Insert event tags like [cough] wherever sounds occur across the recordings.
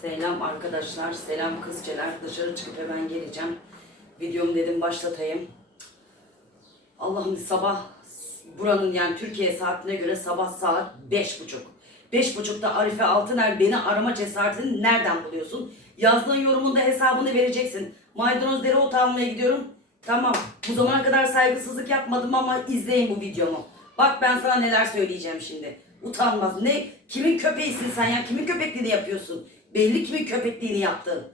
Selam arkadaşlar, selam kızceler. Dışarı çıkıp hemen geleceğim. Videomu dedim başlatayım. Allah'ım sabah buranın yani Türkiye saatine göre sabah saat beş buçuk. Beş buçukta Arife Altıner beni arama cesaretini nereden buluyorsun? Yazdığın yorumunda hesabını vereceksin. Maydanoz dereotu almaya gidiyorum. Tamam. Bu zamana kadar saygısızlık yapmadım ama izleyin bu videomu. Bak ben sana neler söyleyeceğim şimdi. Utanmaz. Ne? Kimin köpeğisin sen ya? Kimin köpekliğini yapıyorsun? Belli kimin köpekliğini yaptın.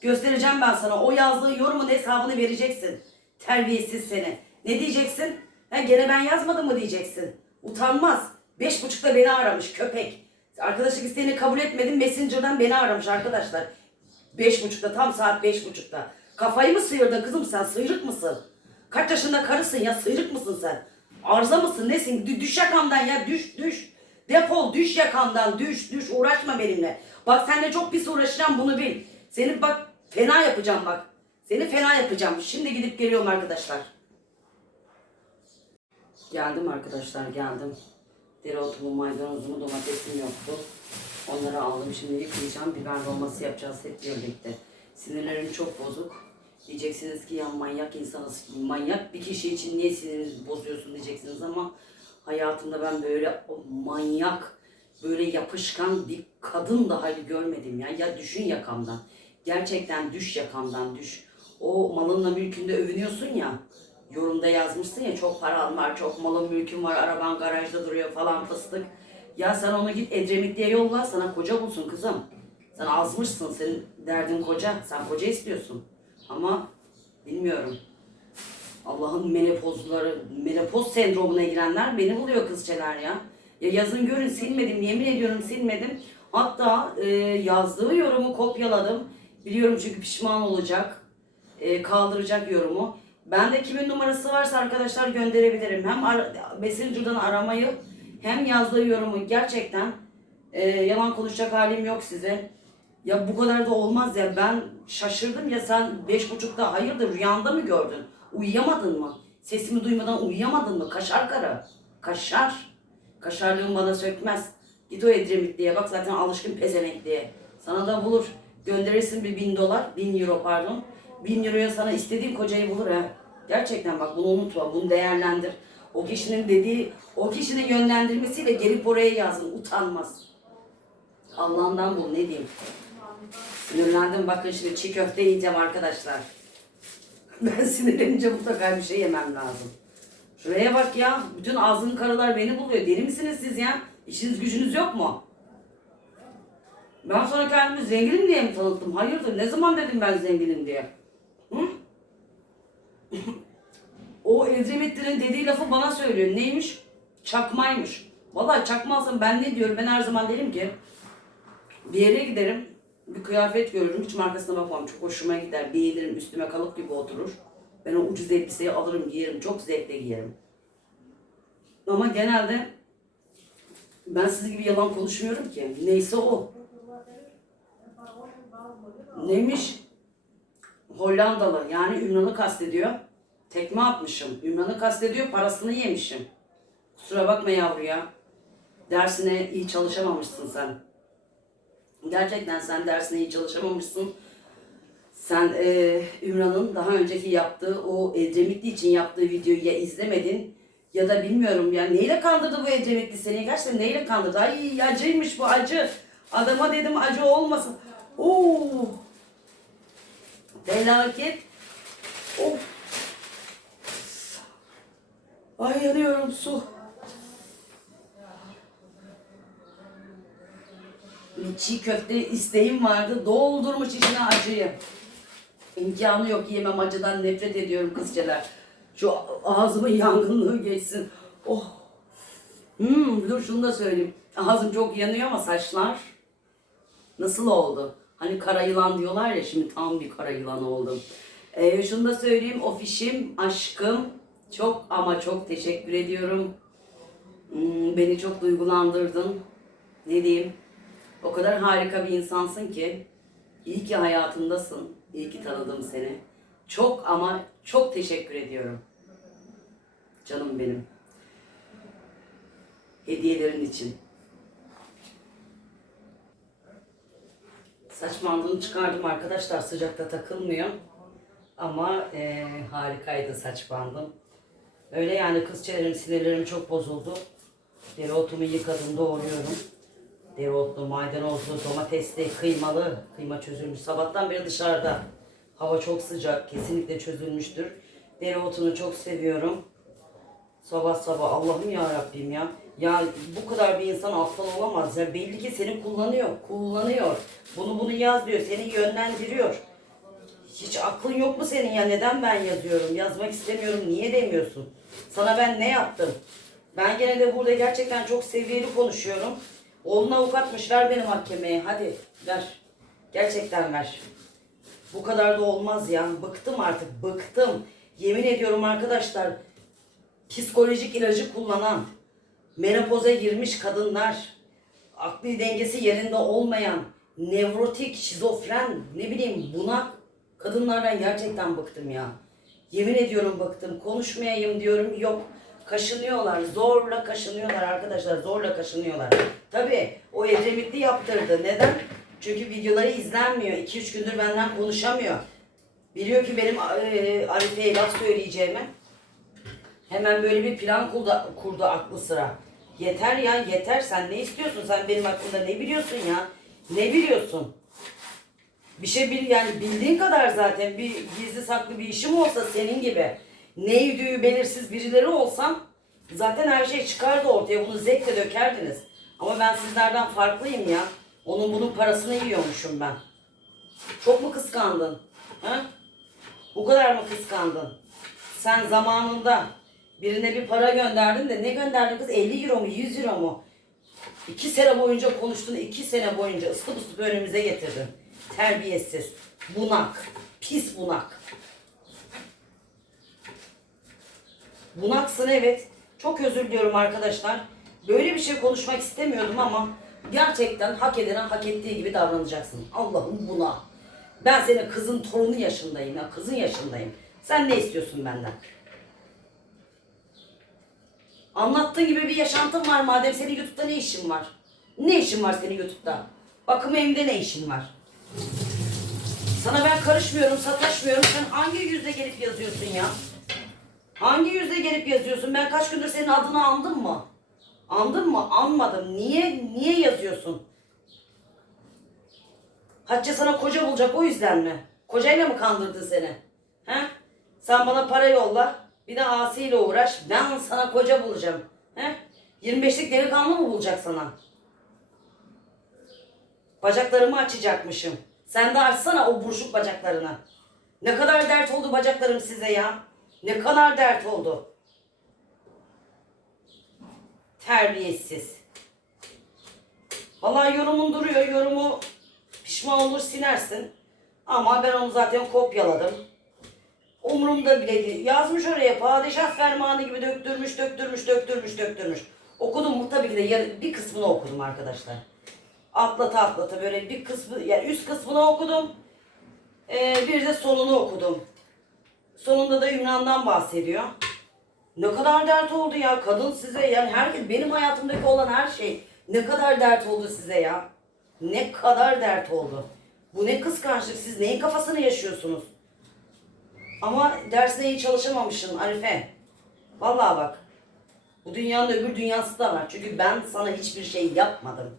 Göstereceğim ben sana. O yazdığı yorumun hesabını vereceksin. Terbiyesiz seni. Ne diyeceksin? Ha, gene ben yazmadım mı diyeceksin. Utanmaz. Beş buçukta beni aramış köpek. Arkadaşlık isteğini kabul etmedim. Messenger'dan beni aramış arkadaşlar. Beş buçukta tam saat beş buçukta. Kafayı mı sıyırdın kızım sen? Sıyrık mısın? Kaç yaşında karısın ya? Sıyrık mısın sen? Arıza mısın? Nesin? Dü- Düş yakamdan ya. Düş düş. Defol düş yakamdan. Düş düş. Uğraşma benimle. Bak seninle çok pis uğraşacağım bunu bil. Seni bak fena yapacağım bak. Seni fena yapacağım. Şimdi gidip geliyorum arkadaşlar. Geldim arkadaşlar geldim. Dereotumu, maydanozumu, domatesim yoktu. Onları aldım şimdi yıkayacağım. Biber dolması yapacağız hep birlikte. Sinirlerim çok bozuk. Diyeceksiniz ki ya manyak insanız. Manyak bir kişi için niye sinirinizi bozuyorsun diyeceksiniz ama hayatımda ben böyle o manyak, böyle yapışkan bir kadın daha görmedim ya. Ya düşün yakamdan. Gerçekten düş yakamdan düş. O malınla mülkünde övünüyorsun ya. Yorumda yazmışsın ya çok paran var, çok malın mülkün var, araban garajda duruyor falan fıstık. Ya sen onu git Edremit diye yolla sana koca bulsun kızım. Sen azmışsın, senin derdin koca. Sen koca istiyorsun. Ama bilmiyorum. Allah'ın menopozları, menopoz sendromuna girenler beni buluyor kızçeler ya. Ya yazın görün silmedim, yemin ediyorum silmedim. Hatta e, yazdığı yorumu kopyaladım. Biliyorum çünkü pişman olacak. E, kaldıracak yorumu. Ben de kimin numarası varsa arkadaşlar gönderebilirim. Hem ara, Messenger'dan aramayı hem yazdığı yorumu gerçekten e, yalan konuşacak halim yok size. Ya bu kadar da olmaz ya ben şaşırdım ya sen beş buçukta hayırdır rüyanda mı gördün? Uyuyamadın mı? Sesimi duymadan uyuyamadın mı? Kaşar kara. Kaşar. Kaşarlığın bana sökmez. Git o Edremitli'ye bak zaten alışkın pezevenkliğe. Sana da bulur. Gönderirsin bir bin dolar, bin euro pardon. Bin euroya sana istediğin kocayı bulur ha. Gerçekten bak bunu unutma, bunu değerlendir. O kişinin dediği, o kişinin yönlendirmesiyle gelip oraya yazın. Utanmaz. Allah'ından bul ne diyeyim. Sinirlendim bakın şimdi çiğ köfte yiyeceğim arkadaşlar. Ben sinirlenince mutlaka bir şey yemem lazım. Şuraya bak ya. Bütün ağzın karılar beni buluyor. Deli misiniz siz ya? İşiniz gücünüz yok mu? Ben sonra kendimi zenginim diye mi tanıttım? Hayırdır? Ne zaman dedim ben zenginim diye? Hı? o Edremitli'nin dediği lafı bana söylüyor. Neymiş? Çakmaymış. Vallahi çakmazsam ben ne diyorum? Ben her zaman derim ki bir yere giderim, bir kıyafet görürüm, hiç markasına bakmam. Çok hoşuma gider, beğenirim, üstüme kalıp gibi oturur. Ben o ucuz elbiseyi alırım, giyerim, çok zevkle giyerim. Ama genelde ben sizin gibi yalan konuşmuyorum ki. Neyse o. Neymiş? Hollandalı, yani Ümran'ı kastediyor. Tekme atmışım. Ümran'ı kastediyor, parasını yemişim. Kusura bakma yavru ya. Dersine iyi çalışamamışsın sen. Gerçekten sen dersine iyi çalışamamışsın. Sen e, Ümran'ın daha önceki yaptığı o Edremitli için yaptığı videoyu ya izlemedin ya da bilmiyorum ya neyle kandırdı bu Edremitli seni gerçekten neyle kandırdı? Ay acıymış bu acı. Adama dedim acı olmasın. Oo. Felaket. Of. Ay yanıyorum su. Çiğ köfte isteğim vardı. Doldurmuş içine acıyı. İmkanı yok yemem acıdan nefret ediyorum kızceler. Şu ağzımın yangınlığı geçsin. Oh. Hmm, dur şunu da söyleyeyim. Ağzım çok yanıyor ama saçlar nasıl oldu? Hani kara yılan diyorlar ya şimdi tam bir kara yılan oldum. Ee, şunu da söyleyeyim ofişim, aşkım çok ama çok teşekkür ediyorum. Hmm, beni çok duygulandırdın. Ne diyeyim? O kadar harika bir insansın ki. İyi ki hayatımdasın. İyi ki tanıdım seni. Çok ama çok teşekkür ediyorum. Canım benim. Hediyelerin için. Saç bandını çıkardım arkadaşlar. Sıcakta takılmıyor. Ama eee, harikaydı saç bandım. Öyle yani kız çelerim, sinirlerim çok bozuldu. Dereotumu yıkadım, doğruyorum. Dereotlu, maydanozlu, domatesli, kıymalı. Kıyma çözülmüş. Sabahtan beri dışarıda. Hava çok sıcak. Kesinlikle çözülmüştür. Dereotunu çok seviyorum. Sabah sabah Allah'ım ya Rabbim ya. Ya bu kadar bir insan aptal olamaz ya. Belli ki seni kullanıyor. Kullanıyor. Bunu bunu yaz diyor. Seni yönlendiriyor. Hiç aklın yok mu senin ya? Neden ben yazıyorum? Yazmak istemiyorum. Niye demiyorsun? Sana ben ne yaptım? Ben gene de burada gerçekten çok seviyeli konuşuyorum. Oğlun avukatmış. Ver beni mahkemeye. Hadi ver. Gerçekten ver. Bu kadar da olmaz ya. Bıktım artık. Bıktım. Yemin ediyorum arkadaşlar. Psikolojik ilacı kullanan, menopoza girmiş kadınlar, akli dengesi yerinde olmayan, nevrotik, şizofren, ne bileyim buna kadınlardan gerçekten bıktım ya. Yemin ediyorum bıktım. Konuşmayayım diyorum yok. Kaşınıyorlar. Zorla kaşınıyorlar arkadaşlar. Zorla kaşınıyorlar. Tabii o Edremitli yaptırdı. Neden? Çünkü videoları izlenmiyor. 2-3 gündür benden konuşamıyor. Biliyor ki benim e, Arife'ye laf söyleyeceğimi. Hemen böyle bir plan kurdu, kurdu aklı sıra. Yeter ya yeter. Sen ne istiyorsun? Sen benim hakkında ne biliyorsun ya? Ne biliyorsun? Bir şey bil yani bildiğin kadar zaten bir gizli saklı bir işim olsa senin gibi ne yüdüğü belirsiz birileri olsam zaten her şey çıkardı ortaya bunu zevkle dökerdiniz. Ama ben sizlerden farklıyım ya. Onun bunun parasını yiyormuşum ben. Çok mu kıskandın? Ha? Bu kadar mı kıskandın? Sen zamanında birine bir para gönderdin de ne gönderdin kız? 50 euro mu 100 euro mu? İki sene boyunca konuştun, iki sene boyunca ıslıp ıslıp önümüze getirdin. Terbiyesiz, bunak, pis bunak. Bunaksın evet. Çok özür diliyorum arkadaşlar. Böyle bir şey konuşmak istemiyordum ama gerçekten hak edene hak ettiği gibi davranacaksın. Allah'ım buna. Ben senin kızın torunu yaşındayım ya. Kızın yaşındayım. Sen ne istiyorsun benden? Anlattığın gibi bir yaşantın var madem senin YouTube'da ne işin var? Ne işin var senin YouTube'da? Bakım evinde ne işin var? Sana ben karışmıyorum, sataşmıyorum. Sen hangi yüzle gelip yazıyorsun ya? Hangi yüzle gelip yazıyorsun? Ben kaç gündür senin adını andım mı? Andım mı? Anmadım. Niye niye yazıyorsun? Hatice sana koca bulacak o yüzden mi? Kocayla mı kandırdı seni? He? Sen bana para yolla. Bir de asiyle uğraş. Ben sana koca bulacağım. He? 25'lik delikanlı mı bulacak sana? Bacaklarımı açacakmışım. Sen de açsana o burşuk bacaklarını. Ne kadar dert oldu bacaklarım size ya. Ne kadar dert oldu. Terbiyesiz. Vallahi yorumun duruyor. Yorumu pişman olur sinersin. Ama ben onu zaten kopyaladım. Umurumda bile değil. Yazmış oraya padişah fermanı gibi döktürmüş, döktürmüş, döktürmüş, döktürmüş. Okudum mu tabii ki de bir kısmını okudum arkadaşlar. Atlata atlata böyle bir kısmı, yani üst kısmını okudum. Ee, bir de sonunu okudum. Sonunda da Yunan'dan bahsediyor. Ne kadar dert oldu ya kadın size yani herkes benim hayatımdaki olan her şey ne kadar dert oldu size ya. Ne kadar dert oldu. Bu ne kıskançlık siz neyin kafasını yaşıyorsunuz? Ama dersine iyi çalışamamışsın Arife. Vallahi bak. Bu dünyanın öbür dünyası da var. Çünkü ben sana hiçbir şey yapmadım.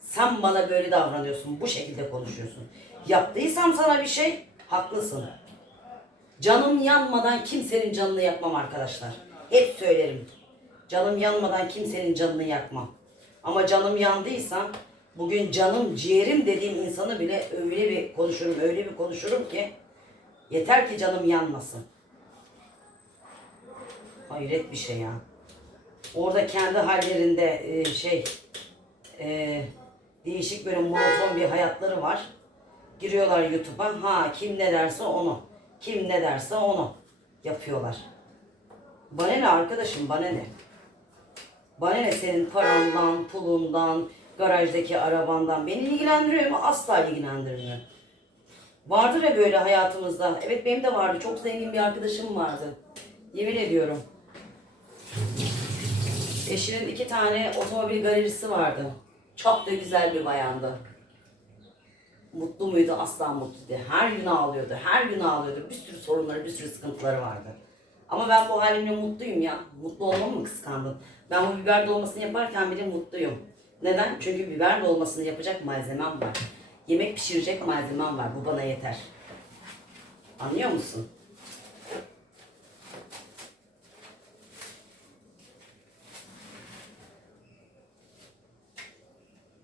Sen bana böyle davranıyorsun. Bu şekilde konuşuyorsun. Yaptıysam sana bir şey haklısın. Canım yanmadan kimsenin canını yakmam arkadaşlar. Hep söylerim. Canım yanmadan kimsenin canını yakmam. Ama canım yandıysa bugün canım ciğerim dediğim insanı bile öyle bir konuşurum, öyle bir konuşurum ki yeter ki canım yanmasın. Hayret bir şey ya. Orada kendi hallerinde e, şey e, değişik böyle monoton bir hayatları var. Giriyorlar YouTube'a. Ha kim ne derse onu. Kim ne derse onu yapıyorlar. Bana ne arkadaşım bana ne? Bana ne senin parandan, pulundan, garajdaki arabandan beni ilgilendiriyor mu? Asla ilgilendirmiyor. Vardır ya böyle hayatımızda. Evet benim de vardı. Çok zengin bir arkadaşım vardı. Yemin ediyorum. Eşinin iki tane otomobil galerisi vardı. Çok da güzel bir bayandı. Mutlu muydu? Asla mutlu değil. Her gün ağlıyordu. Her gün ağlıyordu. Bir sürü sorunları, bir sürü sıkıntıları vardı. Ama ben bu halimle mutluyum ya. Mutlu olmamı mı kıskandın? Ben bu biber dolmasını yaparken bile mutluyum. Neden? Çünkü biber dolmasını yapacak malzemem var. Yemek pişirecek malzemem var. Bu bana yeter. Anlıyor musun?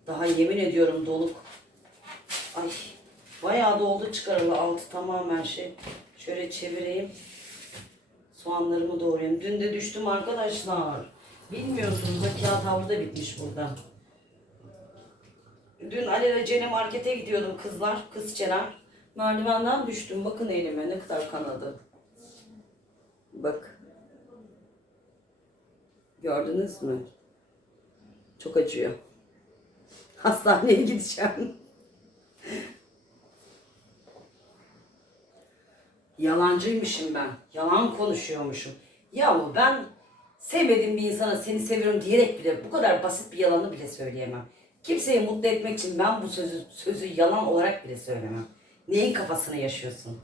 Daha yemin ediyorum doluk. Ay bayağı doldu çıkaralı altı tamamen şey. Şöyle çevireyim. Soğanlarımı doğrayayım. Dün de düştüm arkadaşlar. Bilmiyorsunuz da kağıt havlu da bitmiş burada. Dün alelacele markete gidiyordum kızlar, kızçeler. Merdivenden düştüm. Bakın elime ne kadar kanadı. Bak. Gördünüz mü? Çok acıyor. Hastaneye gideceğim. Yalancıymışım ben. Yalan konuşuyormuşum. Yahu ben sevmediğim bir insana seni seviyorum diyerek bile bu kadar basit bir yalanı bile söyleyemem. Kimseyi mutlu etmek için ben bu sözü, sözü yalan olarak bile söylemem. Neyin kafasını yaşıyorsun?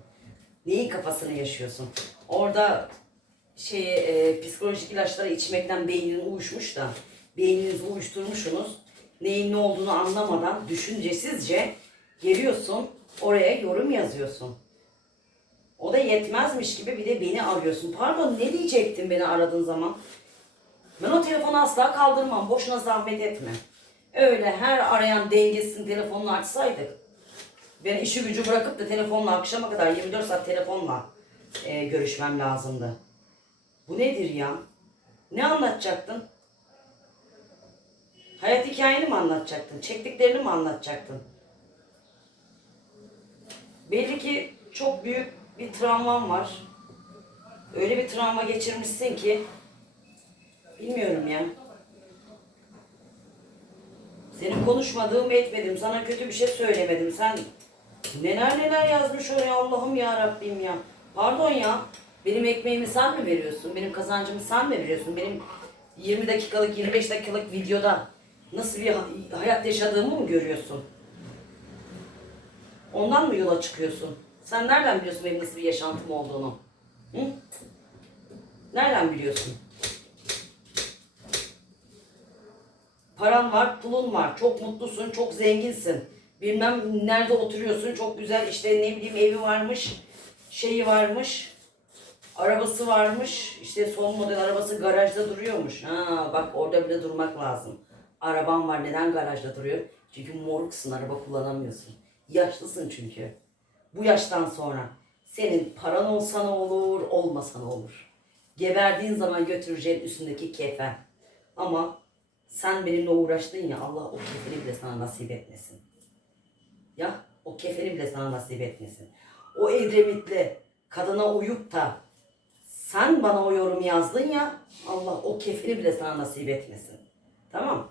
Neyin kafasını yaşıyorsun? Orada şey e, psikolojik ilaçları içmekten beynin uyuşmuş da beyninizi uyuşturmuşsunuz. Neyin ne olduğunu anlamadan düşüncesizce geliyorsun oraya yorum yazıyorsun. O da yetmezmiş gibi bir de beni arıyorsun. Pardon ne diyecektin beni aradığın zaman? Ben o telefonu asla kaldırmam. Boşuna zahmet etme. Öyle her arayan dengesini telefonunu açsaydık. Ben işi gücü bırakıp da telefonla akşama kadar 24 saat telefonla e, görüşmem lazımdı. Bu nedir ya? Ne anlatacaktın? Hayat hikayeni mi anlatacaktın? Çektiklerini mi anlatacaktın? Belli ki çok büyük bir travman var. Öyle bir travma geçirmişsin ki bilmiyorum ya. Senin konuşmadığım etmedim. Sana kötü bir şey söylemedim. Sen neler neler yazmış oraya Allah'ım ya Rabbim ya. Pardon ya. Benim ekmeğimi sen mi veriyorsun? Benim kazancımı sen mi veriyorsun? Benim 20 dakikalık 25 dakikalık videoda nasıl bir hayat yaşadığımı mı görüyorsun? Ondan mı yola çıkıyorsun? Sen nereden biliyorsun benim nasıl bir yaşantım olduğunu? Hı? Nereden biliyorsun? Paran var, pulun var. Çok mutlusun, çok zenginsin. Bilmem nerede oturuyorsun. Çok güzel işte ne bileyim evi varmış, şeyi varmış. Arabası varmış. işte son model arabası garajda duruyormuş. Ha bak orada bile durmak lazım. Araban var. Neden garajda duruyor? Çünkü moruksun. Araba kullanamıyorsun. Yaşlısın çünkü. Bu yaştan sonra senin paran olsa ne olur, olmasa ne olur. Geberdiğin zaman götüreceğin üstündeki kefen. Ama sen benimle uğraştın ya Allah o kefeni bile sana nasip etmesin. Ya o kefeni bile sana nasip etmesin. O Edremitli kadına uyup da sen bana o yorum yazdın ya Allah o kefeni bile sana nasip etmesin. Tamam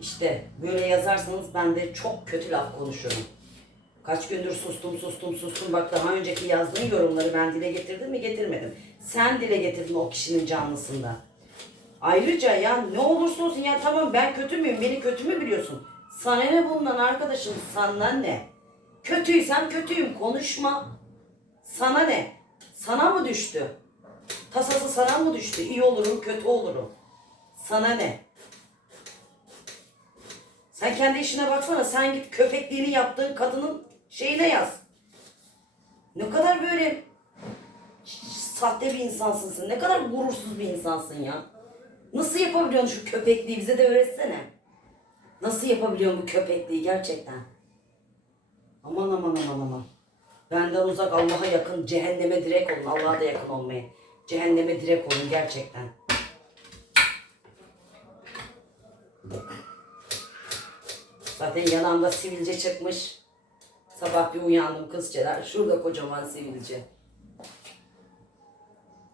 İşte böyle yazarsanız ben de çok kötü laf konuşurum. Kaç gündür sustum sustum sustum. Bak daha önceki yazdığın yorumları ben dile getirdim mi getirmedim. Sen dile getirdin o kişinin canlısında. Ayrıca ya ne olursa olsun ya tamam ben kötü müyüm? Beni kötü mü biliyorsun? Sana ne bundan arkadaşım? Sana ne? Kötüysem kötüyüm konuşma. Sana ne? Sana mı düştü? Tasası sana mı düştü? İyi olurum kötü olurum. Sana ne? Sen kendi işine baksana. Sen git köpekliğini yaptığın kadının şeyine yaz. Ne kadar böyle sahte bir insansın sen. Ne kadar gurursuz bir insansın ya. Nasıl yapabiliyorsun şu köpekliği bize de öğretsene. Nasıl yapabiliyorsun bu köpekliği gerçekten? Aman aman aman aman. Benden uzak Allah'a yakın cehenneme direkt olun. Allah'a da yakın olmayın. Cehenneme direkt olun gerçekten. Zaten yanağımda sivilce çıkmış. Sabah bir uyandım kızçeler. Şurada kocaman sivilce.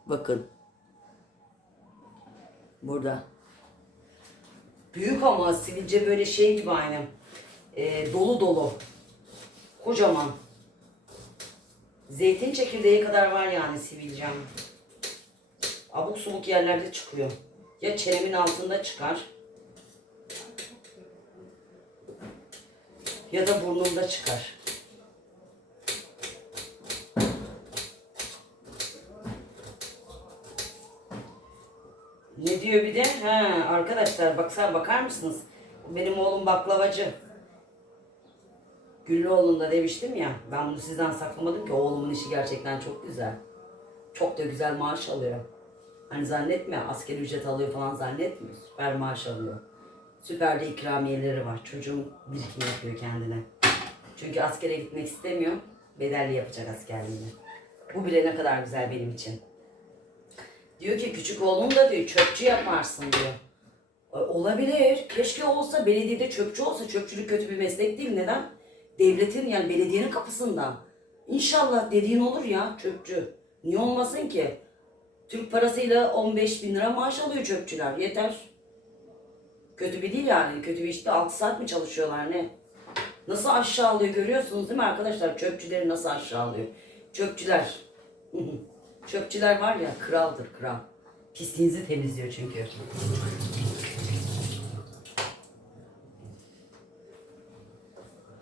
Bakın. Burada. Büyük ama sivilce böyle şey gibi aynı. Ee, dolu dolu. Kocaman. Zeytin çekirdeği kadar var yani sivilcem. Abuk subuk yerlerde çıkıyor. Ya çenemin altında çıkar. Ya da burnumda çıkar. Ne diyor bir de? Ha, arkadaşlar baksan bakar mısınız? Benim oğlum baklavacı. Güllüoğlu'nda demiştim ya. Ben bunu sizden saklamadım ki oğlumun işi gerçekten çok güzel. Çok da güzel maaş alıyor. Hani zannetme asker ücret alıyor falan zannetme. Süper maaş alıyor. Süper de ikramiyeleri var. Çocuğum birikim yapıyor kendine. Çünkü askere gitmek istemiyor. Bedelli yapacak askerliğini. Bu bile ne kadar güzel benim için. Diyor ki küçük oğlum da diyor çöpçü yaparsın diyor. E, Olabilir. Keşke olsa belediyede çöpçü olsa. Çöpçülük kötü bir meslek değil. Neden? Devletin yani belediyenin kapısında. İnşallah dediğin olur ya çöpçü. Niye olmasın ki? Türk parasıyla 15 bin lira maaş alıyor çöpçüler. Yeter. Kötü bir değil yani. Kötü bir işte 6 saat mi çalışıyorlar ne? Nasıl aşağılıyor görüyorsunuz değil mi arkadaşlar? Çöpçüleri nasıl aşağılıyor? Çöpçüler. [laughs] Çöpçüler var ya kraldır kral. Pisliğinizi temizliyor çünkü.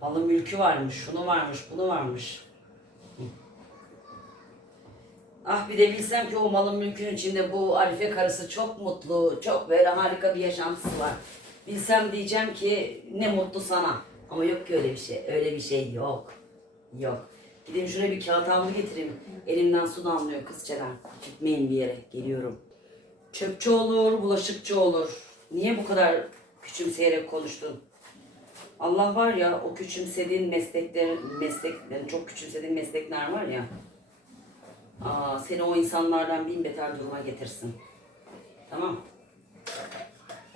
Malı mülkü varmış, şunu varmış, bunu varmış. Ah bir de bilsem ki o malın mülkün içinde bu Arife karısı çok mutlu, çok böyle harika bir yaşantısı var. Bilsem diyeceğim ki ne mutlu sana. Ama yok ki öyle bir şey. Öyle bir şey yok. Yok. Gideyim şuraya bir kağıt havlu getireyim. Elimden su damlıyor kızçalar. Gitmeyin bir yere. Geliyorum. Çöpçü olur, bulaşıkçı olur. Niye bu kadar küçümseyerek konuştun? Allah var ya o küçümsediğin meslekler, mesleklerin çok küçümsediğin meslekler var ya. Aa, seni o insanlardan bin beter duruma getirsin. Tamam.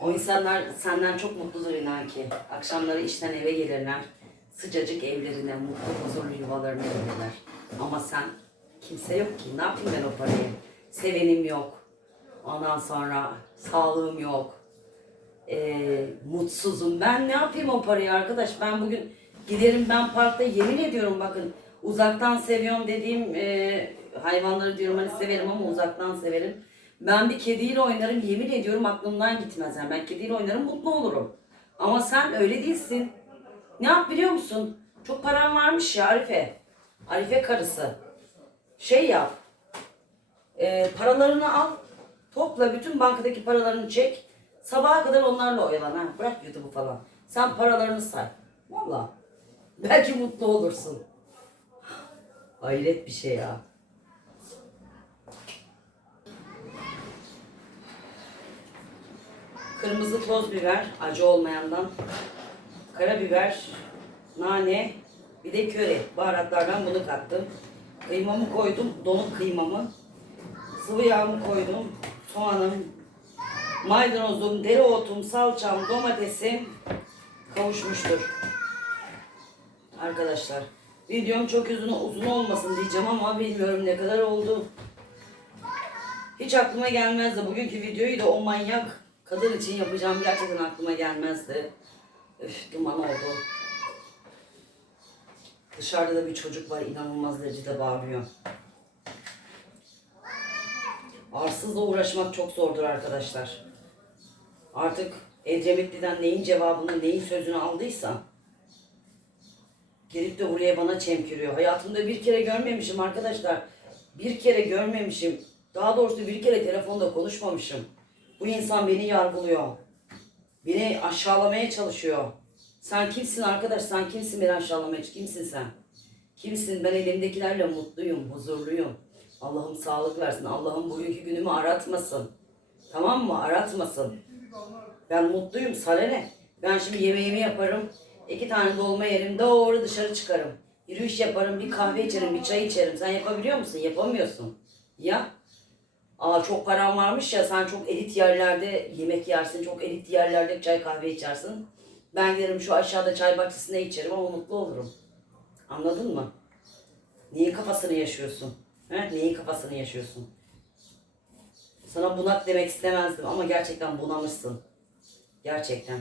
O insanlar senden çok mutludur inan ki. Akşamları işten eve gelirler. Sıcacık evlerine, mutlu huzurlu yuvalarına gelirler. Ama sen kimse yok ki. Ne yapayım ben o parayı? Sevenim yok. Ondan sonra sağlığım yok. Ee, mutsuzum. Ben ne yapayım o parayı arkadaş? Ben bugün giderim ben parkta yemin ediyorum bakın uzaktan seviyorum dediğim e, hayvanları diyorum hani severim ama uzaktan severim. Ben bir kediyle oynarım yemin ediyorum aklımdan gitmez. Yani ben kediyle oynarım mutlu olurum. Ama sen öyle değilsin. Ne yap biliyor musun? Çok param varmış ya Arife. Arife karısı. Şey yap. E, paralarını al. Topla bütün bankadaki paralarını çek. Sabaha kadar onlarla oyalan ha. Bırak YouTube'u falan. Sen paralarını say. Valla. Belki mutlu olursun. Hayret bir şey ya. Kırmızı toz biber, acı olmayandan. Karabiber, nane, bir de köri. Baharatlardan bunu kattım. Kıymamı koydum, donuk kıymamı. Sıvı yağımı koydum. Soğanım, maydanozum, dereotum, salçam, domatesim kavuşmuştur. Arkadaşlar, videom çok uzun, uzun olmasın diyeceğim ama bilmiyorum ne kadar oldu. Hiç aklıma gelmezdi. Bugünkü videoyu da o manyak kadın için yapacağım gerçekten aklıma gelmezdi. Üf duman oldu. Dışarıda da bir çocuk var inanılmaz derecede bağırıyor. Arsızla uğraşmak çok zordur arkadaşlar. Artık Edremitli'den neyin cevabını, neyin sözünü aldıysa gelip de buraya bana çemkiriyor. Hayatımda bir kere görmemişim arkadaşlar. Bir kere görmemişim. Daha doğrusu bir kere telefonda konuşmamışım. Bu insan beni yargılıyor. Beni aşağılamaya çalışıyor. Sen kimsin arkadaş? Sen kimsin beni aşağılamaya? Kimsin sen? Kimsin? Ben elimdekilerle mutluyum, huzurluyum. Allah'ım sağlık versin. Allah'ım bugünkü günümü aratmasın. Tamam mı? Aratmasın. Ben mutluyum. Sana ne? Ben şimdi yemeğimi yaparım. iki tane dolma yerim. Doğru dışarı çıkarım. Yürüyüş yaparım. Bir kahve içerim. Bir çay içerim. Sen yapabiliyor musun? Yapamıyorsun. Ya? Aa çok paran varmış ya sen çok elit yerlerde yemek yersin. Çok elit yerlerde çay kahve içersin. Ben giderim şu aşağıda çay bahçesinde içerim ama mutlu olurum. Anladın mı? Neyin kafasını yaşıyorsun? He? Neyin kafasını yaşıyorsun? Sana bunak demek istemezdim ama gerçekten bunamışsın. Gerçekten.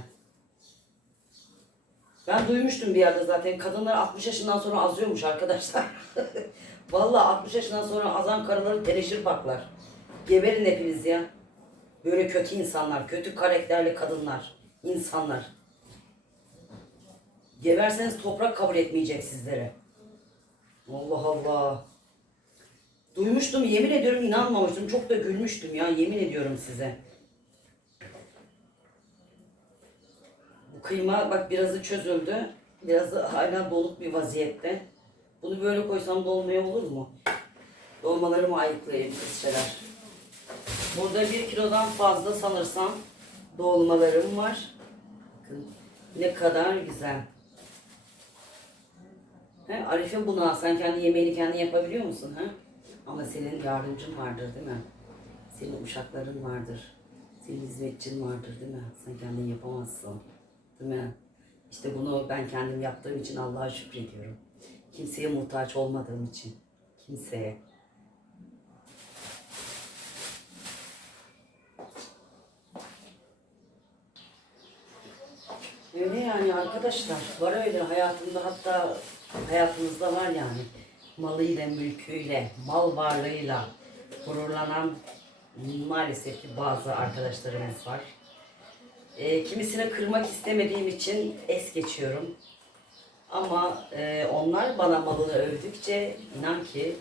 Ben duymuştum bir yerde zaten kadınlar 60 yaşından sonra azıyormuş arkadaşlar. [laughs] Vallahi 60 yaşından sonra azan karıları teleşir paklar. Geberin hepiniz ya. Böyle kötü insanlar, kötü karakterli kadınlar, insanlar. Geberseniz toprak kabul etmeyecek sizlere. Allah Allah. Duymuştum, yemin ediyorum inanmamıştım. Çok da gülmüştüm ya, yemin ediyorum size. Bu kıyma bak birazı çözüldü. Birazı hala doluk bir vaziyette. Bunu böyle koysam dolmaya olur mu? Dolmalarımı ayıklayayım kızçalar. Burada bir kilodan fazla sanırsam dolmalarım var. Bakın ne kadar güzel. He, Arife bunu al. Sen kendi yemeğini kendin yapabiliyor musun? He? Ama senin yardımcın vardır değil mi? Senin uşakların vardır. Senin hizmetçin vardır değil mi? Sen kendin yapamazsın. Değil mi? İşte bunu ben kendim yaptığım için Allah'a şükrediyorum. Kimseye muhtaç olmadığım için. Kimseye. Öyle yani arkadaşlar. Var öyle hayatımda hatta hayatımızda var yani. Malıyla, mülküyle, mal varlığıyla gururlanan maalesef ki bazı arkadaşlarımız var. E, kimisini kırmak istemediğim için es geçiyorum. Ama e, onlar bana malını övdükçe inan ki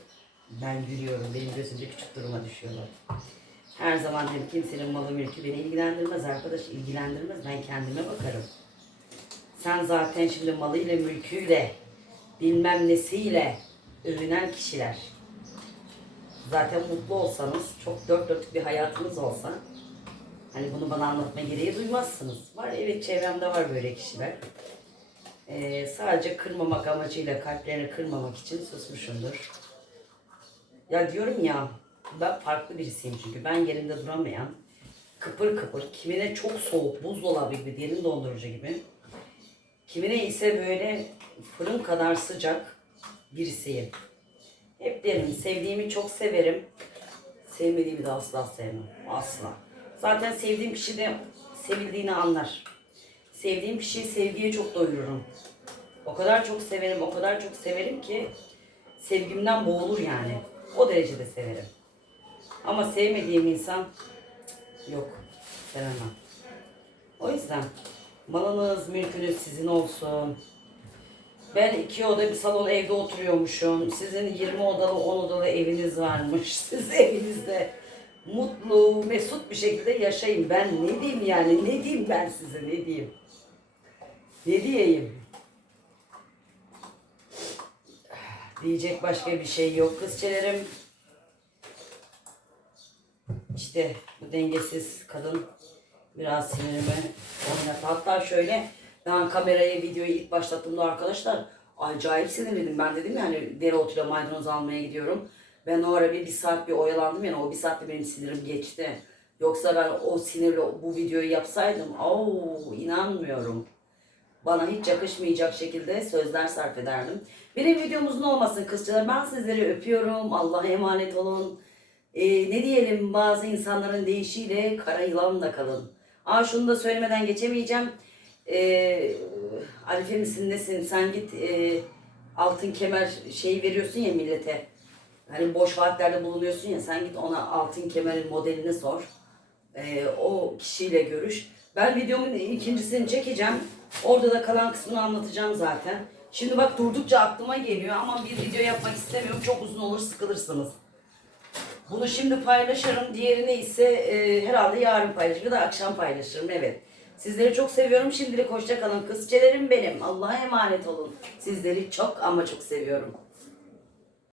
ben gülüyorum. Benim gözümde küçük duruma düşüyorlar. Her zaman dedim kimsenin malı mülkü beni ilgilendirmez arkadaş ilgilendirmez. Ben kendime bakarım. Sen zaten şimdi malıyla mülküyle bilmem nesiyle övünen kişiler. Zaten mutlu olsanız, çok dört dörtlük bir hayatınız olsa hani bunu bana anlatma gereği duymazsınız. Var evet çevremde var böyle kişiler. Ee, sadece kırmamak amacıyla kalplerini kırmamak için susmuşumdur. Ya diyorum ya ben farklı birisiyim çünkü ben yerinde duramayan kıpır kıpır kimine çok soğuk buzdolabı gibi derin dondurucu gibi kimine ise böyle fırın kadar sıcak birisiyim. Hep derim sevdiğimi çok severim. Sevmediğimi de asla sevmem. Asla. Zaten sevdiğim kişi de sevildiğini anlar. Sevdiğim kişiyi sevgiye çok doyururum. O kadar çok severim, o kadar çok severim ki sevgimden boğulur yani. O derecede severim. Ama sevmediğim insan yok. Sevemem. O yüzden malınız, mülkünüz sizin olsun. Ben iki oda bir salon evde oturuyormuşum. Sizin 20 odalı 10 odalı eviniz varmış. [laughs] Siz evinizde mutlu, mesut bir şekilde yaşayın. Ben ne diyeyim yani? Ne diyeyim ben size? Ne diyeyim? Ne diyeyim? Diyecek başka bir şey yok kızçelerim. İşte bu dengesiz kadın biraz sinirimi oynattı. Hatta şöyle ben kameraya videoyu ilk başlattığımda arkadaşlar acayip sinirlendim. Ben dedim yani dereotuyla maydanoz almaya gidiyorum. Ben o ara bir, bir saat bir oyalandım yani o bir saatte benim sinirim geçti. Yoksa ben o sinirle bu videoyu yapsaydım oo inanmıyorum. Bana hiç yakışmayacak şekilde sözler sarf ederdim. Benim videomuzun olmasın kızcılar. Ben sizleri öpüyorum. Allah'a emanet olun. Ee, ne diyelim bazı insanların deyişiyle kara yılanla kalın. Aa şunu da söylemeden geçemeyeceğim. Ee, Arife misin nesin sen git e, altın kemer şeyi veriyorsun ya millete. Hani boş vaatlerde bulunuyorsun ya sen git ona altın kemerin modelini sor. Ee, o kişiyle görüş. Ben videomun ikincisini çekeceğim. Orada da kalan kısmını anlatacağım zaten. Şimdi bak durdukça aklıma geliyor ama bir video yapmak istemiyorum. Çok uzun olur sıkılırsınız. Bunu şimdi paylaşırım. Diğerini ise e, herhalde yarın paylaşırım ya da akşam paylaşırım. Evet. Sizleri çok seviyorum. Şimdilik hoşça kalın. Kızçelerim benim. Allah'a emanet olun. Sizleri çok ama çok seviyorum.